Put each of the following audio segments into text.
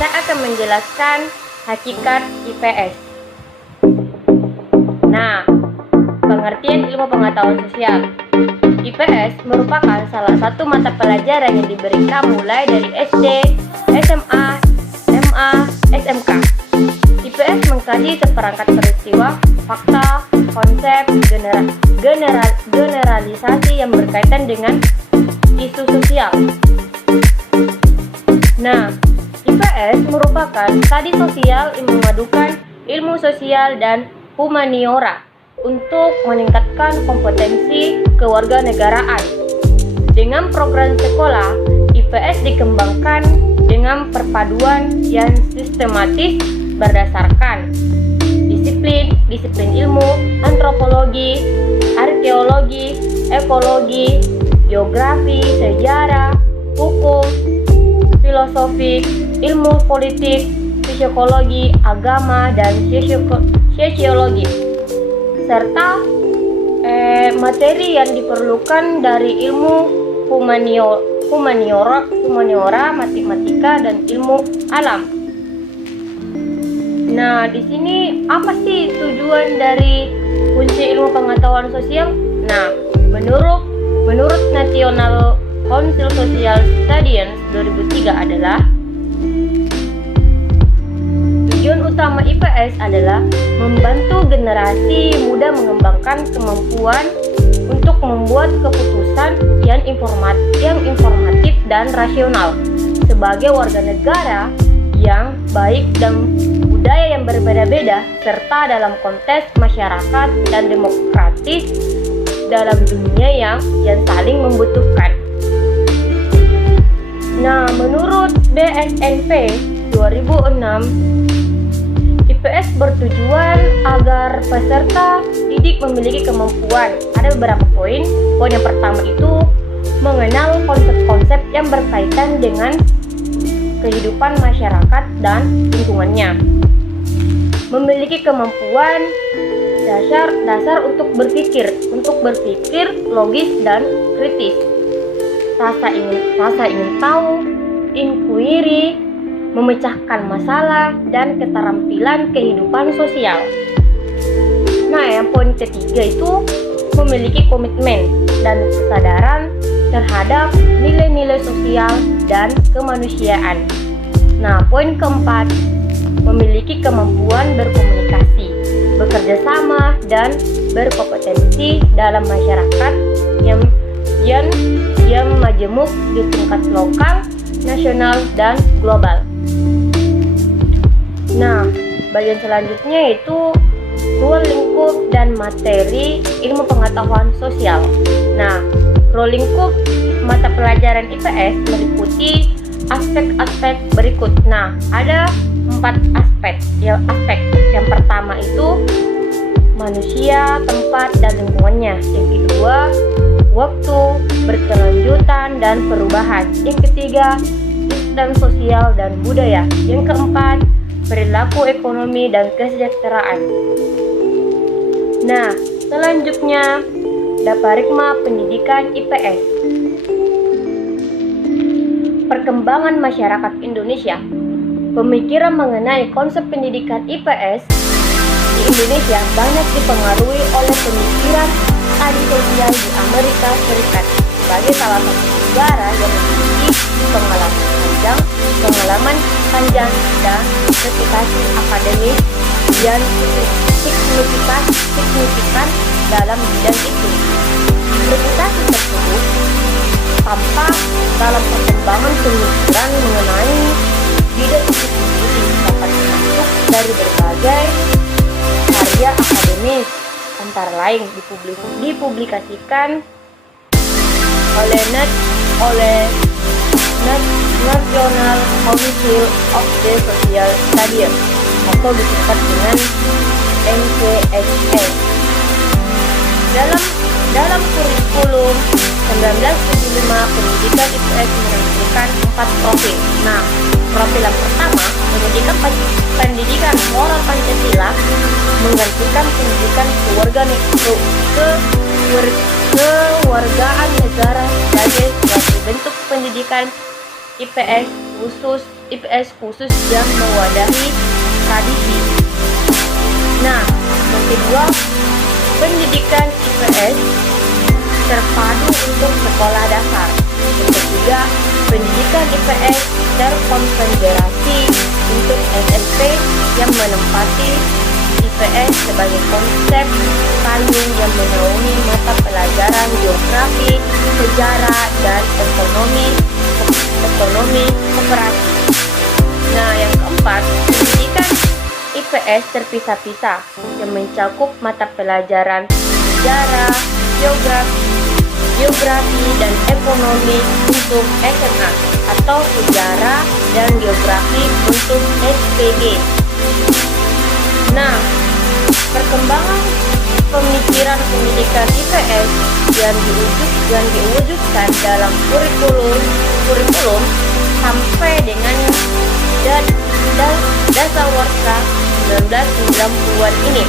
saya akan menjelaskan hakikat IPS. Nah, pengertian ilmu pengetahuan sosial. IPS merupakan salah satu mata pelajaran yang diberikan mulai dari SD, SMA, MA, SMK. IPS mengkaji seperangkat peristiwa, fakta, konsep, generalisasi yang berkaitan dengan isu sosial. Nah, IPS merupakan studi sosial yang memadukan ilmu sosial dan humaniora untuk meningkatkan kompetensi kewarganegaraan. Dengan program sekolah, IPS dikembangkan dengan perpaduan yang sistematis berdasarkan disiplin ilmu, antropologi, arkeologi, ekologi, geografi, sejarah, hukum, filosofi, ilmu politik, psikologi, agama, dan sosiologi, serta materi yang diperlukan dari ilmu humaniora, matematika, dan ilmu alam. Nah, di sini apa sih tujuan dari fungsi ilmu pengetahuan sosial? Nah, menurut National Council Social Studies 2003 adalah tujuan utama IPS adalah membantu generasi muda mengembangkan kemampuan untuk membuat keputusan yang informatif dan rasional sebagai warga negara yang baik dan budaya yang berbeda-beda, serta dalam konteks masyarakat dan demokratis dalam dunia yang saling membutuhkan. Nah, menurut BSNP 2006, IPS bertujuan agar peserta didik memiliki kemampuan. Ada beberapa poin. Poin yang pertama itu mengenal konsep-konsep yang berkaitan dengan kehidupan masyarakat dan lingkungannya. Memiliki kemampuan dasar untuk berpikir logis dan kritis. Rasa ingin tahu, inquiry, memecahkan masalah, dan keterampilan kehidupan sosial. Nah, yang poin ketiga itu memiliki komitmen dan kesadaran terhadap nilai-nilai sosial dan kemanusiaan. Nah, poin keempat, memiliki kemampuan berkomunikasi, bekerja sama, dan berkompetensi dalam masyarakat yang majemuk di tingkat lokal, nasional, dan global. Nah, bagian selanjutnya itu ruang lingkup dan materi ilmu pengetahuan sosial. Nah, ruang lingkup mata pelajaran IPS meliputi aspek-aspek berikut. Nah, ada 4 aspek. Yang pertama itu manusia, tempat, dan lingkungannya. Yang kedua, waktu, berkelanjutan, dan perubahan. Yang ketiga, sistem sosial dan budaya. Yang keempat, perilaku ekonomi dan kesejahteraan. Nah, selanjutnya Daparigma Pendidikan IPS. Perkembangan masyarakat Indonesia. Pemikiran mengenai konsep pendidikan IPS di Indonesia banyak dipengaruhi oleh pemikiran studi sosial di Amerika Serikat sebagai salah satu negara yang memiliki pengalaman panjang dan reputasi akademis yang signifikan dalam bidang itu. Reputasi tersebut tampak dalam perkembangan pemikiran mengenai bidang itu sendiri dapat masuk dari berbagai karya akademis, antara lain dipublikasikan oleh National Council of the Social Studies atau disingkat dengan NCSS. Dalam kurikulum 1975, pendidikan IPS menampilkan 4 profil. Nah, profil yang pertama, pendidikan moral Pancasila, menggantikan pendidikan kewargaan negara sebagai suatu bentuk pendidikan IPS khusus IPS khusus yang mewadahi tradisi. Nah, yang kedua, pendidikan IPS terpadu untuk sekolah dasar. Yang ketiga, pendidikan IPS terkonfederasi untuk SMP yang menempati IPS sebagai konsep kandung yang menaungi mata pelajaran geografi, sejarah, dan ekonomi koperasi. Nah, yang keempat, pendidikan IPS terpisah-pisah yang mencakup mata pelajaran sejarah, geografi, dan ekonomi untuk SMA atau sejarah dan geografi untuk SPG. Nah, perkembangan pemikiran pendidikan IPS yang diwujudkan dalam kurikulum sampai dengan dasawarsa 1990-an ini.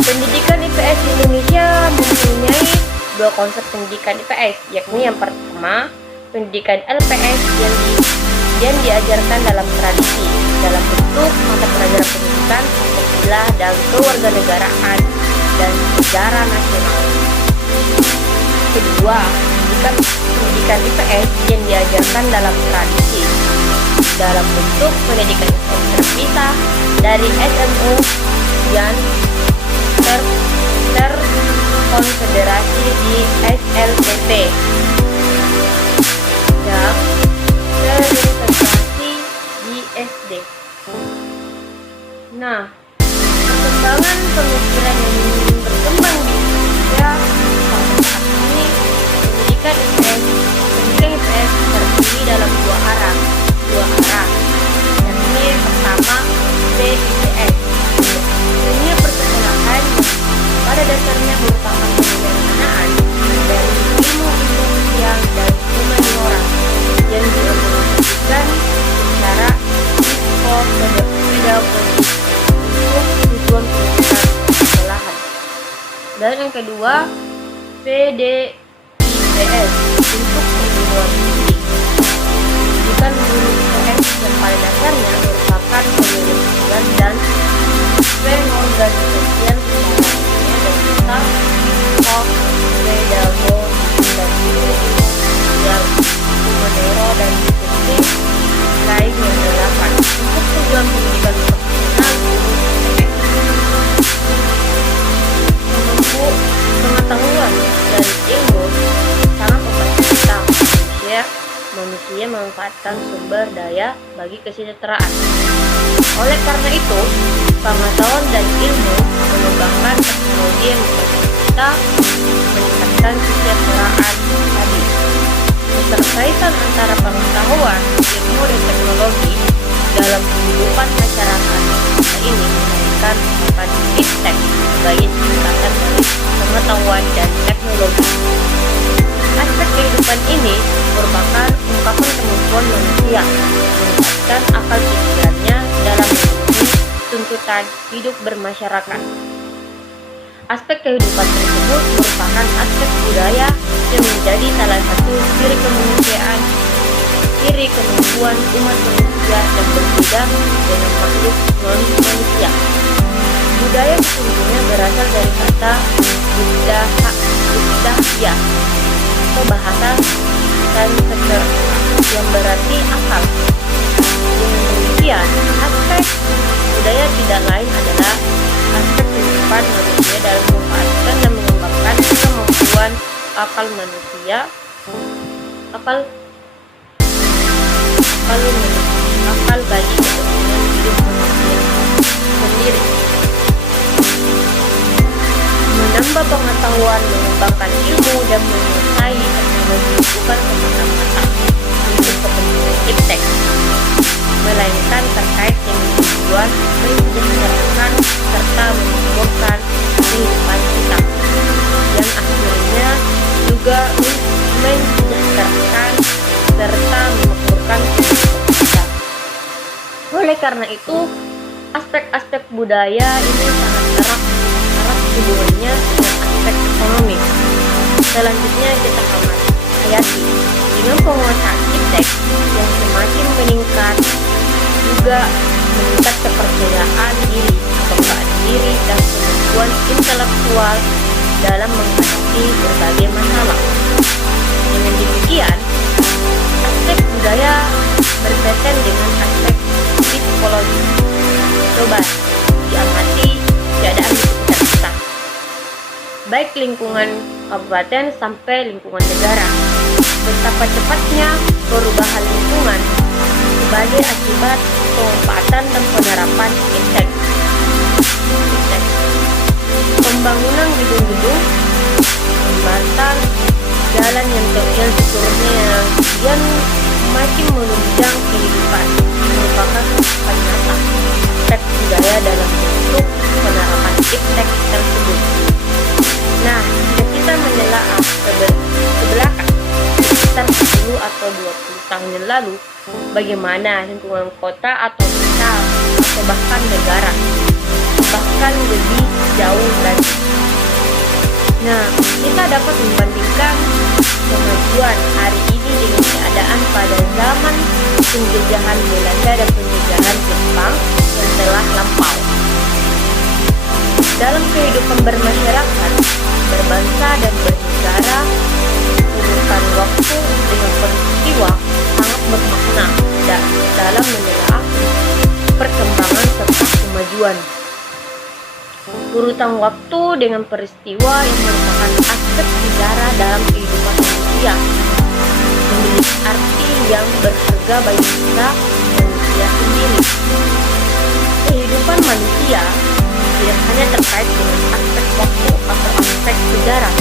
Pendidikan IPS di Indonesia mempunyai dua konsep pendidikan IPS, yakni yang pertama, pendidikan LPS yang diajarkan dalam tradisi dalam bentuk mata pelajaran pendidikan, pancasila, dan kewarganegaraan dan sejarah nasional. Kedua, pendidikan IPS yang diajarkan dalam tradisi dalam bentuk pendidikan IPS terpisah dari SMU yang terkonfederasi di SLTP yang terintegrasi di SD. Nah, perkembangan pemikiran yang berkembang di Indonesia sampai saat ini, pendidikan IPS terdiri dalam dua arah, yakni pertama PIPS, dunia persekolahan pada dasarnya merupakan penyederhanaan dari ilmu sosial dan humaniora yang diorganisasikan secara psikopedagogis untuk tujuan pendidikan sekolahan. Dan yang kedua, PDIPS untuk perguruan tinggi. Pendidikan guru IPS yang pada dasarnya merupakan penyelesaian dan pengorganisasian secara pedagogis dan ilmu sosial, humaniora, dan disiplin lain yang relevan untuk tujuan pendidikan profesional guru IPS. Menempuh pengetahuan dan ilmu sangat mempercepat manusia memanfaatkan sumber daya bagi kesejahteraan. Oleh karena itu, pengetahuan dan ilmu mengembangkan teknologi yang membantu kita meningkatkan kesejahteraan tadi. Keterkaitan antara pengetahuan, ilmu, dan teknologi dalam kehidupan masyarakat kita ini menjadikan ungkapan iptek sebagai tingkatan dari pengetahuan dan teknologi. Aspek kehidupan ini merupakan ungkapan kemampuan manusia meningkatkan akal pikirannya dalam memenuhi tuntutan hidup bermasyarakat. Aspek kehidupan tersebut merupakan aspek budaya yang menjadi salah satu ciri kemanusiaan, ciri kemampuan umat manusia yang berbeda dengan makhluk non-manusia. Budaya sesungguhnya berasal dari kata budaya atau bahasa Sanskerta yang berarti akal. Dengan demikian, aspek budaya tidak lain adalah aspek kehidupan manusia dalam memanfaatkan dan mengembangkan kemampuan akal manusia, akal bagi kepentingan hidup manusia sendiri. Menambah pengetahuan, mengembangkan ilmu, dan menguasai teknologi bukan semata-mata untuk kepentingan iptek, melainkan terkait dengan tujuan mensejahterakan serta memakmurkan kehidupan kita, yang akhirnya juga mensejahterakan serta memakmurkan kehidupan kita. Oleh karena itu, aspek-aspek budaya ini sangat erat hubungannya dengan aspek ekonomi. Selanjutnya kita hayati dengan penguasaan iptek yang semakin meningkat juga meningkat kepercayaan diri, kebanggaan diri, dan kemampuan intelektual dalam menghadapi berbagai masalah. Dengan demikian, aspek budaya berkaitan dengan aspek psikologi. Coba diamati keadaan di sekitar kita, baik lingkungan kabupaten sampai lingkungan negara. Betapa cepatnya perubahan lingkungan sebagai akibat pemanfaatan dan penerapan iptek. Pembangunan gedung-gedung, jembatan, jalan yang seluruhnya yang makin menunjang kehidupan merupakan nyata aspek budaya dalam bentuk penerapan iptek tersebut. Nah, jika kita menelaah ke belakang sekitar 10 atau 20 tahun yang lalu, bagaimana lingkungan kota atau desa atau bahkan negara, bahkan lebih jauh lagi. Nah, kita dapat membandingkan kemajuan hari ini dengan keadaan pada zaman penjajahan Belanda dan penjajahan Jepang yang telah lampau. Dalam kehidupan bermasyarakat, berbangsa dan bernegara, urutan waktu dengan peristiwa sangat bermakna dalam menelaah perkembangan serta kemajuan. Urutan waktu dengan peristiwa yang merupakan aspek sejarah dalam kehidupan manusia memiliki arti yang berharga bagi kita manusia sendiri. Kehidupan manusia tidak hanya terkait dengan aspek waktu atau aspek sejarah,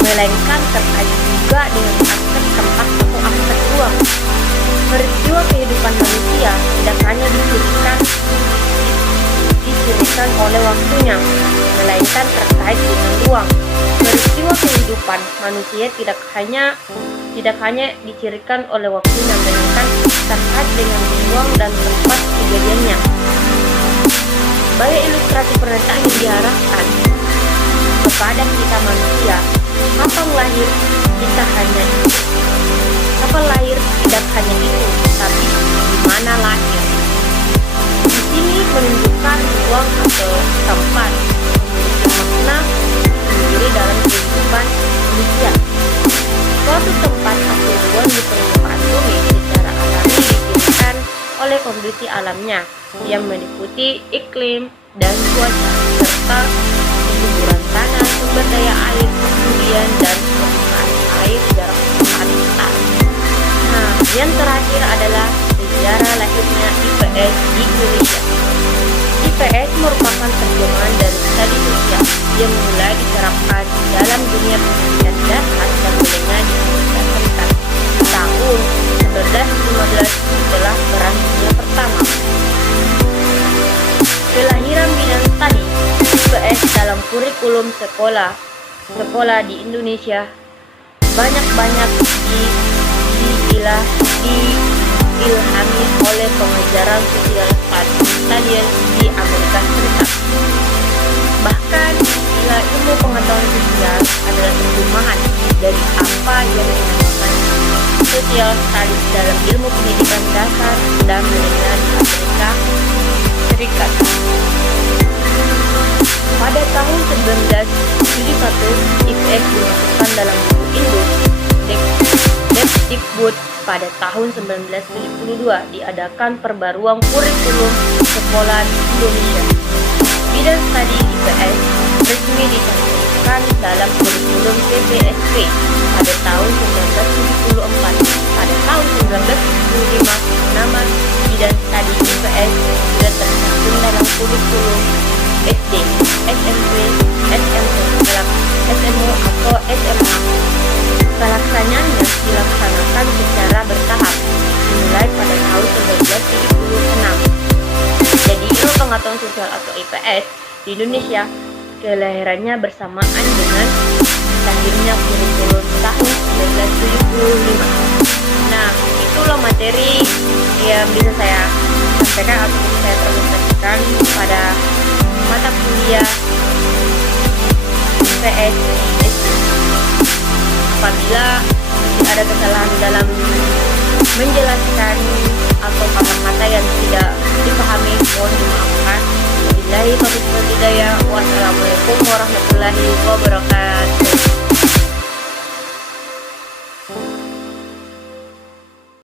melainkan terkait juga dengan aspek tempat atau aspek ruang. Peristiwa kehidupan manusia tidak hanya dicirikan oleh waktunya, melainkan terkait dengan ruang. Peristiwa kehidupan manusia tidak hanya dicirikan oleh waktunya, melainkan terkait dengan ruang dan tempat kejadiannya. Sebagai ilustrasi pernyataan yang diarahkan kepada kita manusia, kapan lahir kita hanya itu. Kapan lahir tidak hanya itu, tapi di mana lahir. Di sini menunjukkan ruang atau tempat memiliki makna sendiri dalam kehidupan manusia. Suatu tempat atau ruang di permukaan bumi secara alami diciptakan oleh kondisi alamnya yang meliputi iklim dan cuaca serta kesuburan tanah, sumber daya air, ketinggian dan permukaan air, jarak antar. Nah, yang terakhir adalah sejarah lahirnya IPS di Indonesia. IPS merupakan terjemahan dari studi sosial yang mulai diterapkan dalam dunia pendidikan dasar dan menengah di Amerika Serikat tahun 1915 setelah Perang Dunia Pertama. Kelahiran bidang studi IPS dalam kurikulum sekolah di Indonesia banyak diilhami oleh pengajaran sosial stadion di Amerika Serikat. Bahkan bila ilmu pengetahuan sosial adalah terjemahan dari apa yang dinamakan social studies dalam ilmu pendidikan dasar dan menengah di Amerika Serikat. Pada tahun 1971, IPS dimasukkan dalam buku Induk Dikbud. Pada tahun 1972 diadakan perbaruan kurikulum sekolah di Indonesia. Bidang studi IPS resmi dicantumkan dalam kurikulum PPSP pada tahun 1974. Pada tahun 1975, nama bidang studi IPS sudah tercantum dalam kurikulum SD, SMP, SMA, SMU atau SMA. Pelaksanaannya dilaksanakan secara bertahap, dimulai pada tahun 1976. Jadi ilmu pengetahuan sosial atau IPS di Indonesia kelahirannya bersamaan dengan lahirnya kurikulum tahun 1975. Nah, itulah materi yang bisa saya sampaikan atau bisa saya presentasikan pada mata kuliah IPS di SD. Apabila ada kesalahan dalam menjelaskan atau kata-kata yang tidak dipahami mohon dimaafkan. Wabillahi taufiq wal hidayah. Wassalamualaikum warahmatullahi wabarakatuh.